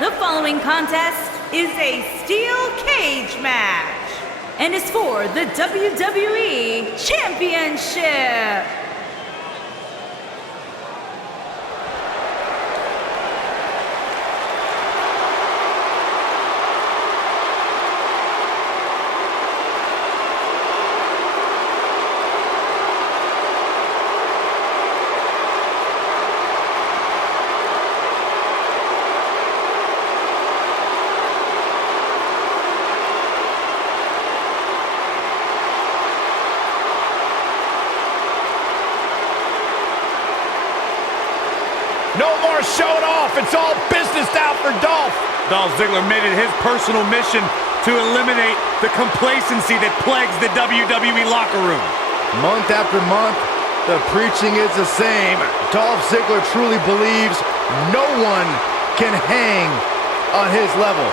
The following contest is a steel cage match and is for the WWE Championship. No more showing off. It's all business now for Dolph. Dolph Ziggler made it his personal mission to eliminate the complacency that plagues the WWE locker room. Month after month, the preaching is the same. Dolph Ziggler truly believes no one can hang on his level.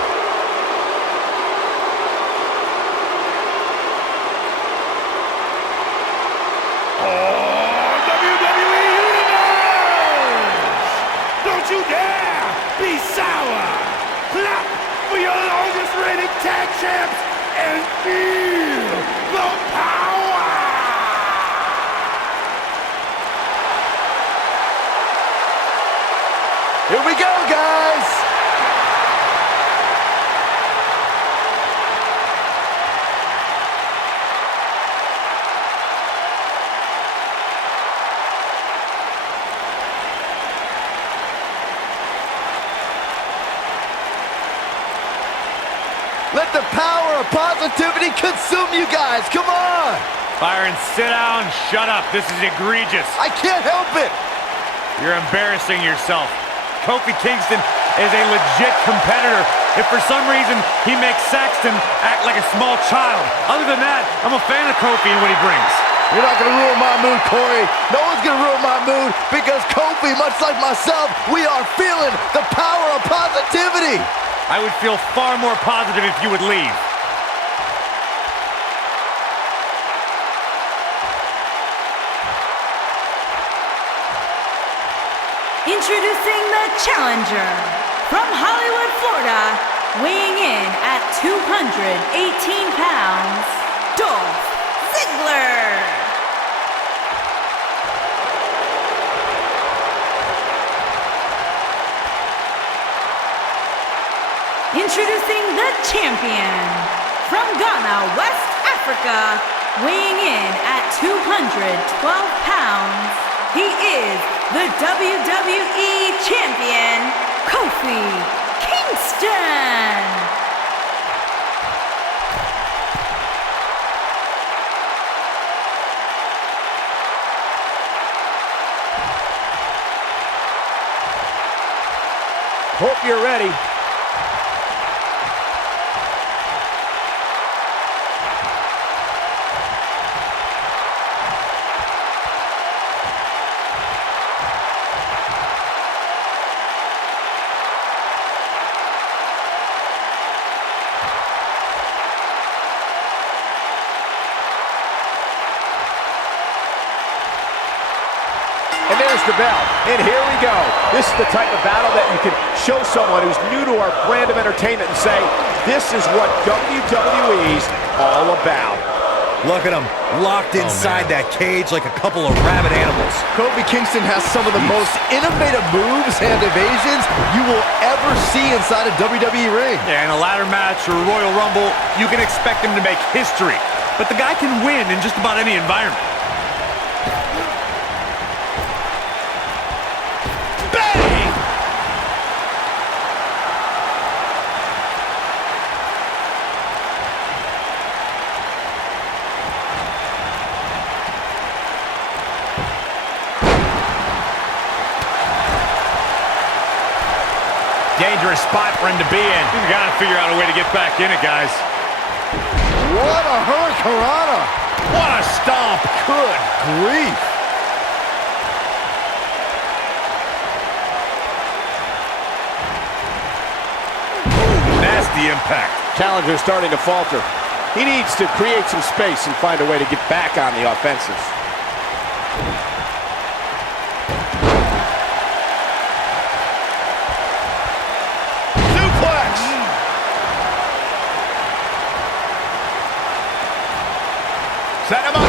Don't you dare be sour! Clap for your longest reigning tag champs and feel the power! Here we go, guys! Let the power of positivity consume you guys. Come on. Byron, sit down, shut up. This is egregious. I can't help it. You're embarrassing yourself. Kofi Kingston is a legit competitor. If for some reason he makes Saxton act like a small child. Other than that, I'm a fan of Kofi and what he brings. You're not going to ruin my mood, Corey. No one's going to ruin my mood because Kofi, much like myself, we are feeling the power of positivity. I would feel far more positive if you would leave. Introducing the challenger from Hollywood, Florida, weighing in at 218 pounds, Dolph Ziggler. Introducing the champion from Ghana, West Africa, weighing in at 212 pounds, he is the WWE Champion, Kofi Kingston. Hope you're ready. And there's the bell, and here we go. This is the type of battle that you can show someone who's new to our brand of entertainment and say, this is what WWE's all about. Look at him, locked inside that cage like a couple of rabid animals. Kofi Kingston has some of the most innovative moves and evasions you will ever see inside a WWE ring. Yeah, in a ladder match or Royal Rumble, you can expect him to make history. But the guy can win in just about any environment. Dangerous spot for him to be in. He's got to figure out a way to get back in it, guys. What a hurricanrana. What a stomp. Good grief. Ooh, nasty impact. Challenger's starting to falter. He needs to create some space and find a way to get back on the offensive. Set him up.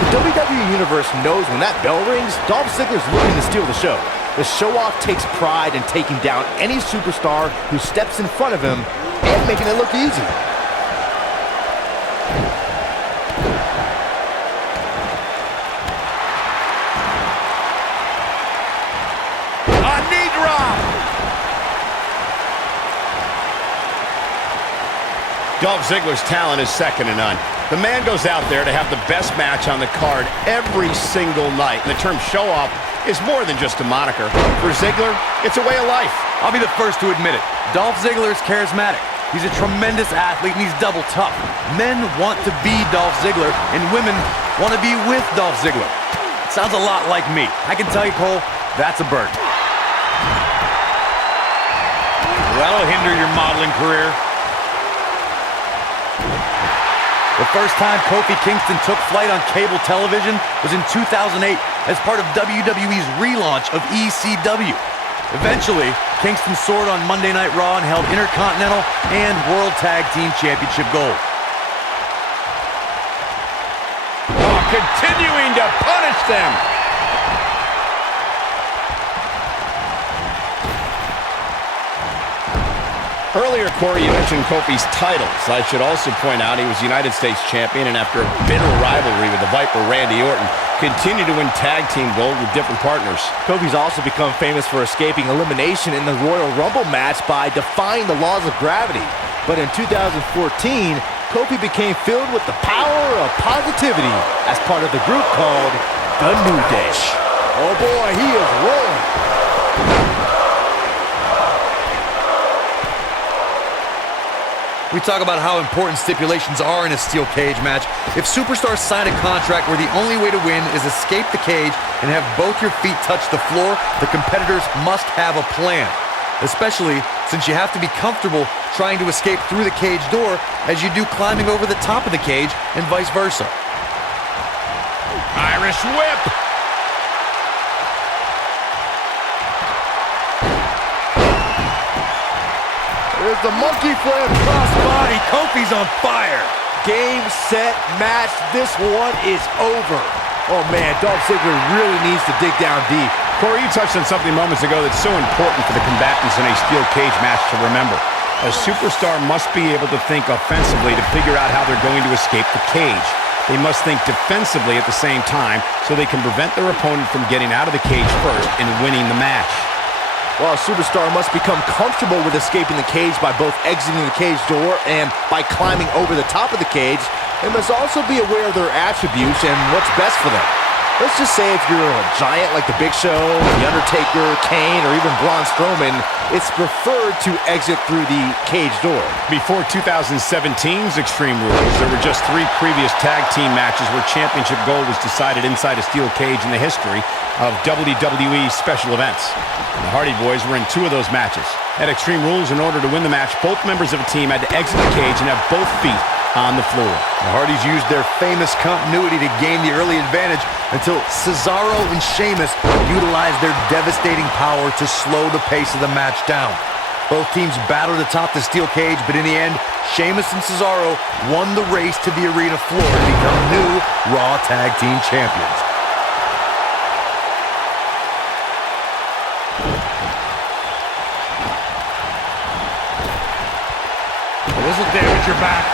The WWE Universe knows when that bell rings, Dolph Ziggler's looking to steal the show. The Showoff takes pride in taking down any superstar who steps in front of him and making it look easy. A knee drop. Dolph Ziggler's talent is second to none. The man goes out there to have the best match on the card every single night. The term show-off is more than just a moniker. For Ziggler, it's a way of life. I'll be the first to admit it. Dolph Ziggler is charismatic. He's a tremendous athlete, and he's double tough. Men want to be Dolph Ziggler, and women want to be with Dolph Ziggler. It sounds a lot like me. I can tell you, Cole, that's a burden. That'll hinder your modeling career. The first time Kofi Kingston took flight on cable television was in 2008 as part of WWE's relaunch of ECW. Eventually, Kingston soared on Monday Night Raw and held Intercontinental and World Tag Team Championship gold. Oh, continuing to punish them. Earlier, Corey, you mentioned Kofi's titles. I should also point out he was United States champion, and after a bitter rivalry with the Viper Randy Orton, continued to win tag team gold with different partners. Kofi's also become famous for escaping elimination in the Royal Rumble match by defying the laws of gravity. But in 2014, Kofi became filled with the power of positivity as part of the group called The New Day. Oh boy, he is rolling. We talk about how important stipulations are in a steel cage match. If superstars sign a contract where the only way to win is escape the cage and have both your feet touch the floor, the competitors must have a plan. Especially since you have to be comfortable trying to escape through the cage door as you do climbing over the top of the cage and vice versa. Irish whip. There's the monkey flip. Crossbody, Kofi's on fire. Game, set, match. This one is over. Oh man, Dolph Ziggler really needs to dig down deep. Corey, you touched on something moments ago that's so important for the combatants in a steel cage match to remember. A superstar must be able to think offensively to figure out how they're going to escape the cage. They must think defensively at the same time so they can prevent their opponent from getting out of the cage first and winning the match. Well, a superstar must become comfortable with escaping the cage by both exiting the cage door and by climbing over the top of the cage. They must also be aware of their attributes and what's best for them. Let's just say if you're a giant like The Big Show, The Undertaker, Kane, or even Braun Strowman, it's preferred to exit through the cage door. Before 2017's Extreme Rules, there were just 3 previous tag team matches where championship gold was decided inside a steel cage in the history of WWE special events. And the Hardy Boys were in 2 of those matches. At Extreme Rules, in order to win the match, both members of a team had to exit the cage and have both feet on the floor. The Hardys used their famous continuity to gain the early advantage until Cesaro and Sheamus utilized their devastating power to slow the pace of the match down. Both teams battled atop the steel cage, but in the end, Sheamus and Cesaro won the race to the arena floor to become new Raw Tag Team Champions. This will damage your back.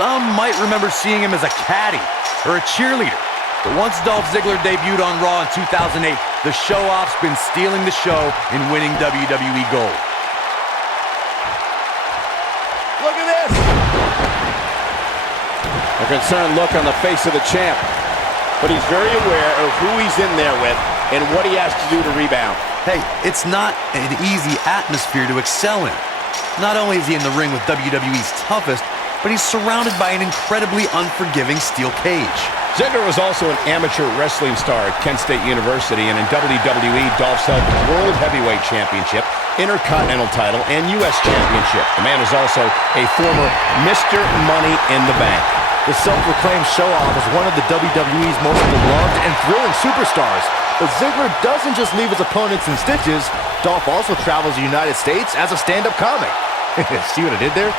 Some might remember seeing him as a caddy or a cheerleader. But once Dolph Ziggler debuted on Raw in 2008, the Showoff's been stealing the show and winning WWE gold. Look at this! A concerned look on the face of the champ. But he's very aware of who he's in there with and what he has to do to rebound. Hey, it's not an easy atmosphere to excel in. Not only is he in the ring with WWE's toughest, but he's surrounded by an incredibly unforgiving steel cage. Ziggler was also an amateur wrestling star at Kent State University, and in WWE, Dolph's held the World Heavyweight Championship, Intercontinental title, and U.S. Championship. The man is also a former Mr. Money in the Bank. The self-proclaimed Showoff is one of the WWE's most beloved and thrilling superstars. But Ziggler doesn't just leave his opponents in stitches. Dolph also travels the United States as a stand-up comic. See what I did there?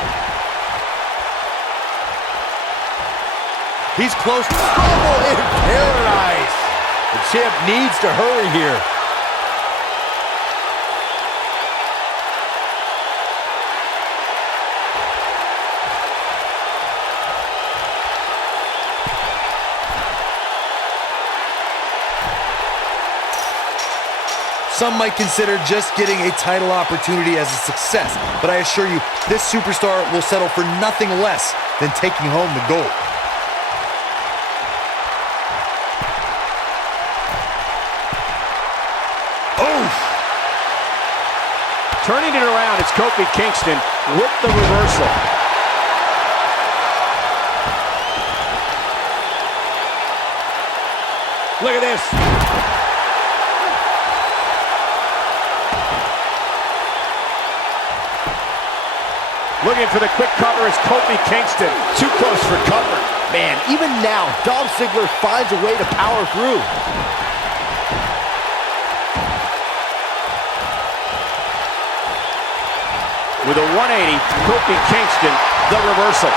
He's close. Trouble in paradise. The champ needs to hurry here. Some might consider just getting a title opportunity as a success, but I assure you, this superstar will settle for nothing less than taking home the gold. Turning it around, it's Kofi Kingston with the reversal. Look at this. Looking for the quick cover is Kofi Kingston. Too close for cover. Man, even now, Dolph Ziggler finds a way to power through. With a 180, Kofi Kingston, the reversal.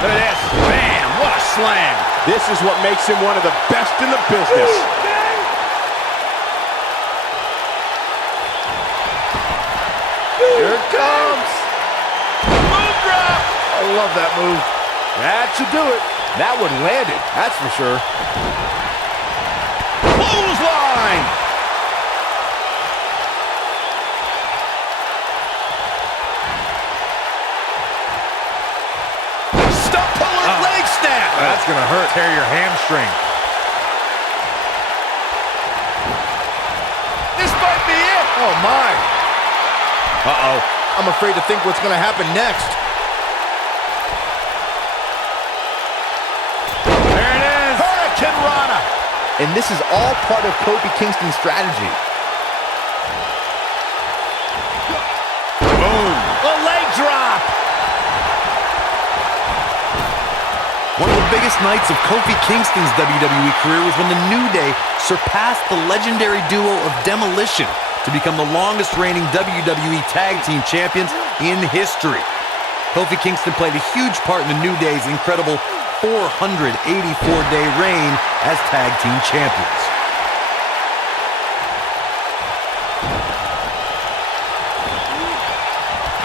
Look at this. Man, what a slam. This is what makes him one of the best in the business. Here it comes. Move drop. I love that move. That should do it. That one landed, that's for sure. Clothesline. Stump puller leg snap. That's gonna hurt. Tear your hamstring. This might be it. Oh, my. Uh-oh. I'm afraid to think what's going to happen next. There it is. Hurricane Rana. And this is all part of Kofi Kingston's strategy. Boom. A leg drop. One of the biggest nights of Kofi Kingston's WWE career was when the New Day surpassed the legendary duo of Demolition to become the longest reigning WWE Tag Team Champions in history. Kofi Kingston played a huge part in the New Day's incredible 484-day reign as Tag Team Champions.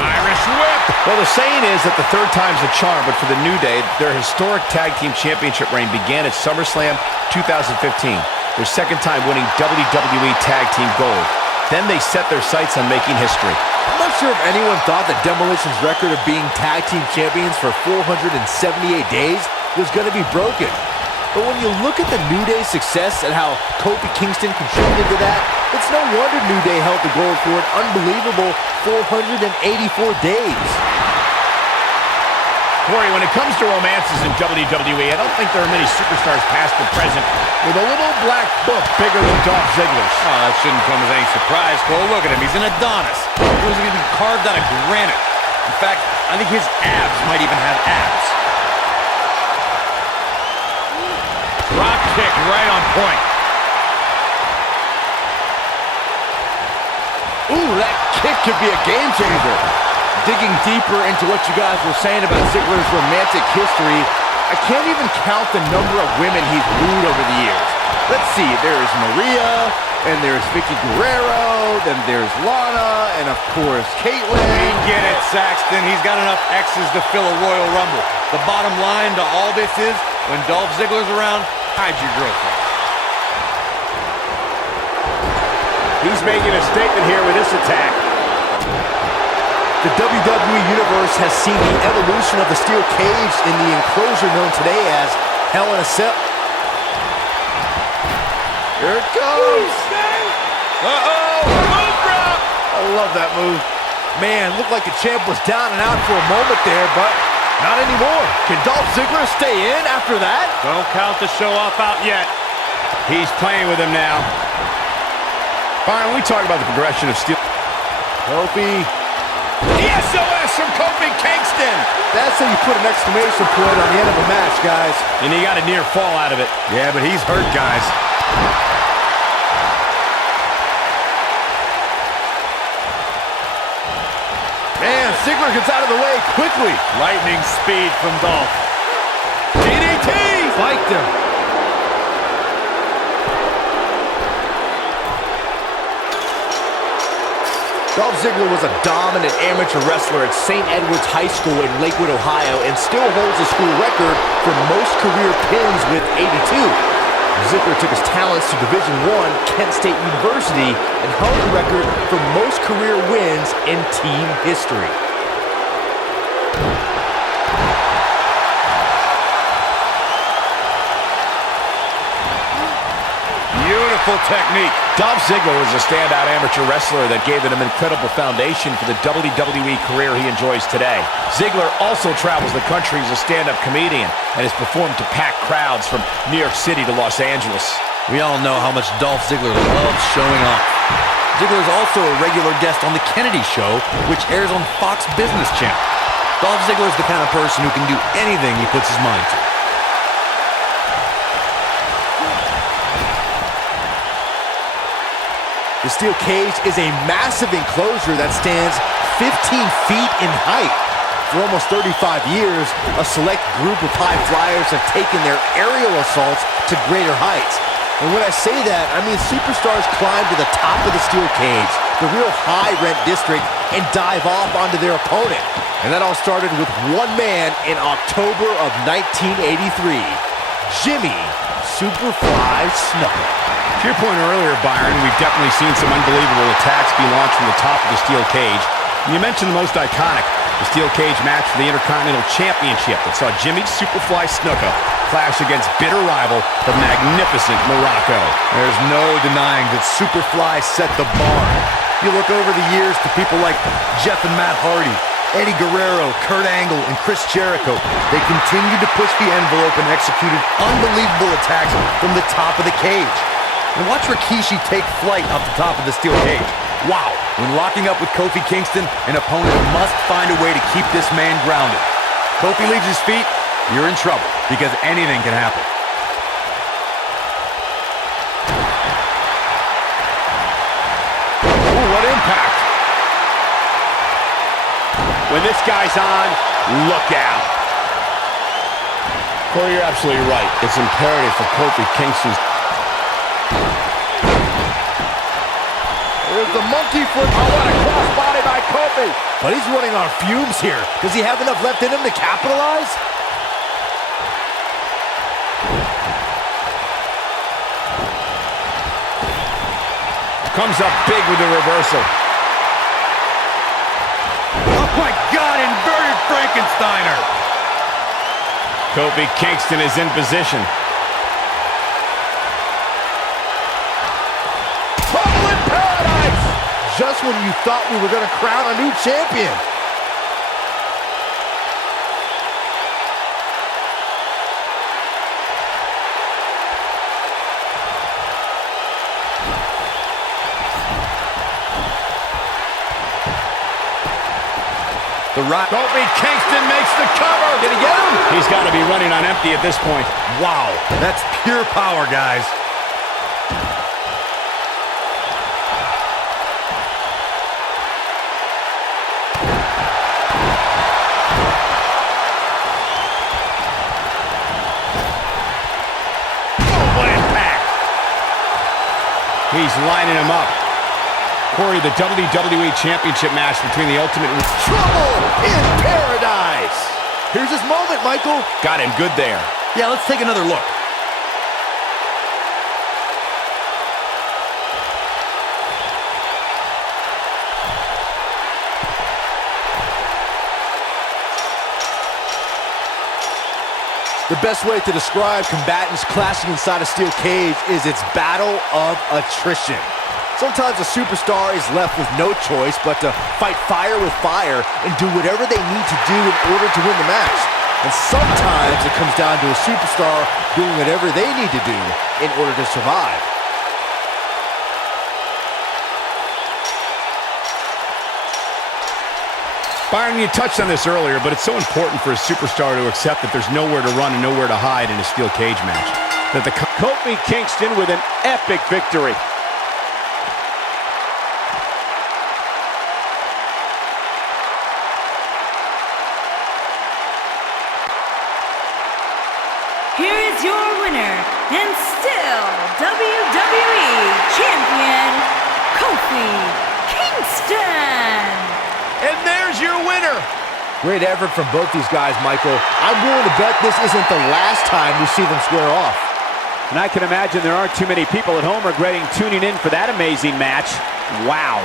Irish whip. Well, the saying is that the third time's a charm, but for the New Day, their historic Tag Team Championship reign began at SummerSlam 2015, their second time winning WWE Tag Team Gold. Then they set their sights on making history. I'm not sure if anyone thought that Demolition's record of being Tag Team Champions for 478 days was going to be broken. But when you look at the New Day's success and how Kofi Kingston contributed to that, it's no wonder New Day held the gold for an unbelievable 484 days. Corey, when it comes to romances in WWE, I don't think there are many superstars past or present with a little black book bigger than Dolph Ziggler's. Oh, that shouldn't come as any surprise, Cole. Look at him. He's an Adonis. He was even carved out of granite. In fact, I think his abs might even have abs. Drop kick right on point. Ooh, that kick could be a game changer. Digging deeper into what you guys were saying about Ziggler's romantic history, I can't even count the number of women he's wooed over the years. Let's see, there's Maria, and there's Vicky Guerrero, then there's Lana, and of course, Caitlyn. We get it, Saxton. He's got enough X's to fill a Royal Rumble. The bottom line to all this is, when Dolph Ziggler's around, hide your girlfriend. He's making a statement here with this attack. The WWE Universe has seen the evolution of the steel cage in the enclosure known today as Hell in a Cell. Here it goes! Uh-oh! Move drop! I love that move. Man, looked like the champ was down and out for a moment there, but Not anymore. Can Dolph Ziggler stay in after that? Don't count the Showoff out yet. He's playing with him now. Byron, we talk about the progression of steel. Kofi. The SOS from Kofi Kingston. That's how you put an exclamation point on the end of a match, guys. And he got a near fall out of it. Yeah, but he's hurt, guys. Man, Ziggler gets out of the way quickly. Lightning speed from Dolph. DDT! Spiked him. Dolph Ziggler was a dominant amateur wrestler at St. Edward's High School in Lakewood, Ohio, and still holds the school record for most career pins with 82. Ziggler took his talents to Division I Kent State University and held the record for most career wins in team history. Beautiful technique. Dolph Ziggler was a standout amateur wrestler that gave him an incredible foundation for the WWE career he enjoys today. Ziggler also travels the country as a stand-up comedian and has performed to packed crowds from New York City to Los Angeles. We all know how much Dolph Ziggler loves showing off. Ziggler is also a regular guest on The Kennedy Show, which airs on Fox Business Channel. Dolph Ziggler is the kind of person who can do anything he puts his mind to. The steel cage is a massive enclosure that stands 15 feet in height. For almost 35 years, a select group of high flyers have taken their aerial assaults to greater heights. And when I say that, I mean superstars climb to the top of the steel cage, the real high-rent district, and dive off onto their opponent. And that all started with one man in October of 1983, Jimmy Superfly Snuka. To your point earlier, Byron, we've definitely seen some unbelievable attacks be launched from the top of the steel cage. And you mentioned the most iconic, the steel cage match for the Intercontinental Championship that saw Jimmy Superfly Snuka clash against bitter rival, the magnificent Morocco. There's no denying that Superfly set the bar. You look over the years to people like Jeff and Matt Hardy, Eddie Guerrero, Kurt Angle, and Chris Jericho. They continued to push the envelope and executed unbelievable attacks from the top of the cage. And watch Rikishi take flight off the top of the steel cage. Wow. When locking up with Kofi Kingston, an opponent must find a way to keep this man grounded. Kofi leaves his feet, you're in trouble, because anything can happen. Ooh, what impact. When this guy's on, look out. Corey, you're absolutely right. It's imperative for Kofi Kingston's. There's the monkey foot. Oh, what a crossbody by Kofi. But he's running on fumes here. Does he have enough left in him to capitalize? Comes up big with the reversal. Oh my God, inverted Frankensteiner. Kofi Kingston is in position. Trouble in paradise. Just when you thought we were going to crown a new champion. Kofi Kingston makes the cover. Did he get him? He's got to be running on empty at this point. Wow, that's pure power, guys. Oh, what impact. He's lining him up. Corey, the WWE Championship match between the Ultimate... Trouble in paradise. Here's his moment, Michael. Got him good there. Yeah, let's take another look. The best way to describe combatants clashing inside a steel cage is its battle of attrition. Sometimes a superstar is left with no choice but to fight fire with fire and do whatever they need to do in order to win the match. And sometimes it comes down to a superstar doing whatever they need to do in order to survive. Byron, you touched on this earlier, but it's so important for a superstar to accept that there's nowhere to run and nowhere to hide in a steel cage match. That the Kofi Kingston with an epic victory. Here is your winner, and still WWE Champion, Kofi Kingston. And there's your winner. Great effort from both these guys, Michael. I'm willing to bet this isn't the last time we see them square off. And I can imagine there aren't too many people at home regretting tuning in for that amazing match. Wow.